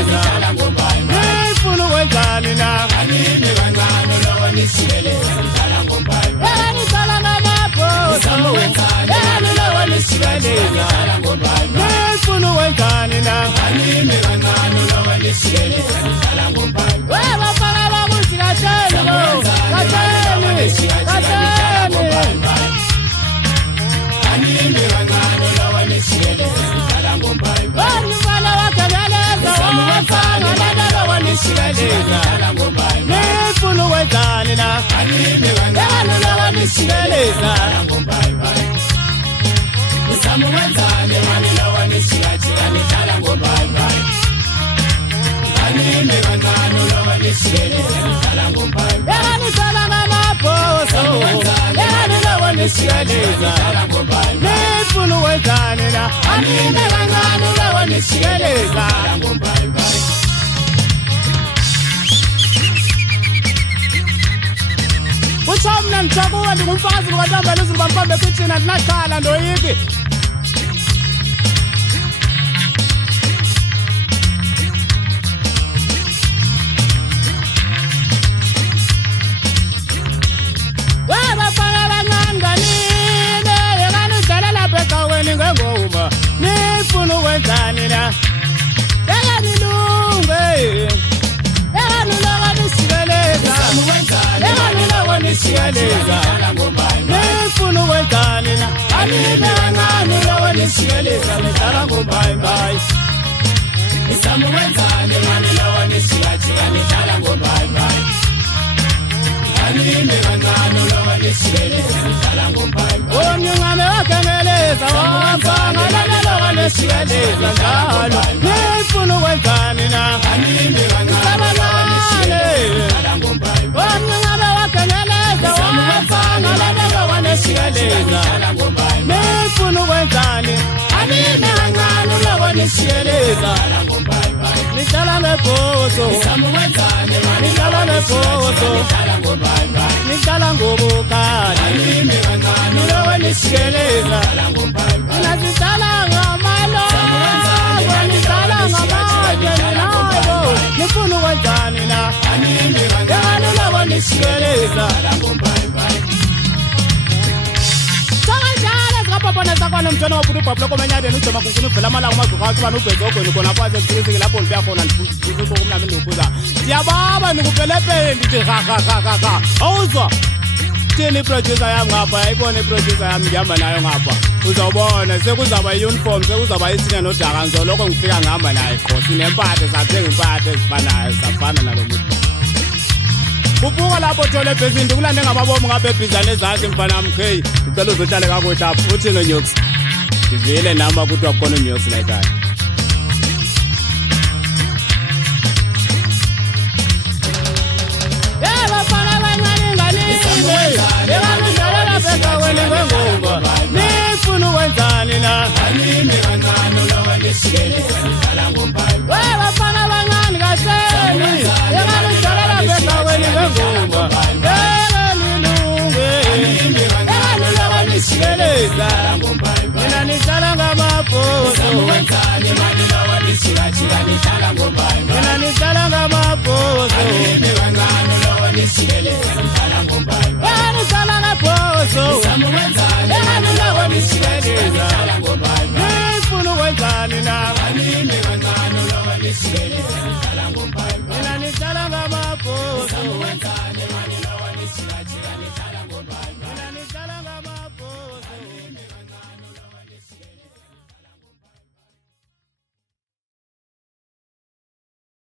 nisikeleza nifuna ukwenzani na nisikeleza ngihlala ngamaphosa nisikeleza nifuna ukwenzani na bafana bakuthi katheni Wanyumana wakagaleza wafanga nadala wanisikeleza nifuna ukwenzani na yanula wanisikeleza Usamu wenzani wanila wanisikachika nitala ngombai Anime wenzani ula wanisikeleza nitala ngombai Yanisala ngamaposo Yanula wanisikeleza nitala ngombai nifuna ukwenzani na anime wenzani ula wanisikeleza nitala ngombai Uchomna mchakuwa ndingumfazi lukatambela uzulu bampambe kitchen atinakhala ndoyiki Wabafana bancane kanine yekanidlalela bhekaweni ngengoma nifuna ukwenzani na Yekanilunge Yekanilunga nisikeleza Yekanilunga nisikeleza nifuna ukwenzani na anime wanganilunga nisikeleza nidlala ngombai Isamu wenzani wanilunga nisikachika nidlala ngombai Anime wanganilunga nisikeleza nidlala ngombai Onyungame wakengeleza wafanga nalunga nisikeleza njalo nifuna ukwenzani na anime wanganilunga nisikeleza ngombai Onyungame wakengeleza wafanga nalunga nisikeleza nifuna ukwenzani anime wanganilunga nisikeleza nidlala ngebhozo nidlala ngebhozo nidlala ngobukali niloko nisikeleza mina sidlala ngamalobo nidlala ngamaje ninayo nifuna ukwenzani na niloko nisikeleza Papa sakwana mtwana wabudu pablo komenyade nujoma kunkunu vela mala umazuka kuba nubhezo ni kona kwaze kusikile lapho ndiya khona ndifuzo kumnami ndokuza siyababa nikupelepe ndithi ha awuzwa thini producer yami ngapha ayibone producer yami ngihamba nayo ngapha uzawubona sekuzaba uniform sekuzaba isine nodaka ngizoloko ngifika ngihamba naye qho sinempathe sathenga impathe ezifanayo safana nalomuntu Kubuka lapho thole bhezinto kulande ngababomu ngabe bhizane zazi mfana mkhe ngicela uzohlale kakuhle apho uthi no Nyoks Divile nama kuthiwa khona uNyoks la ekhaya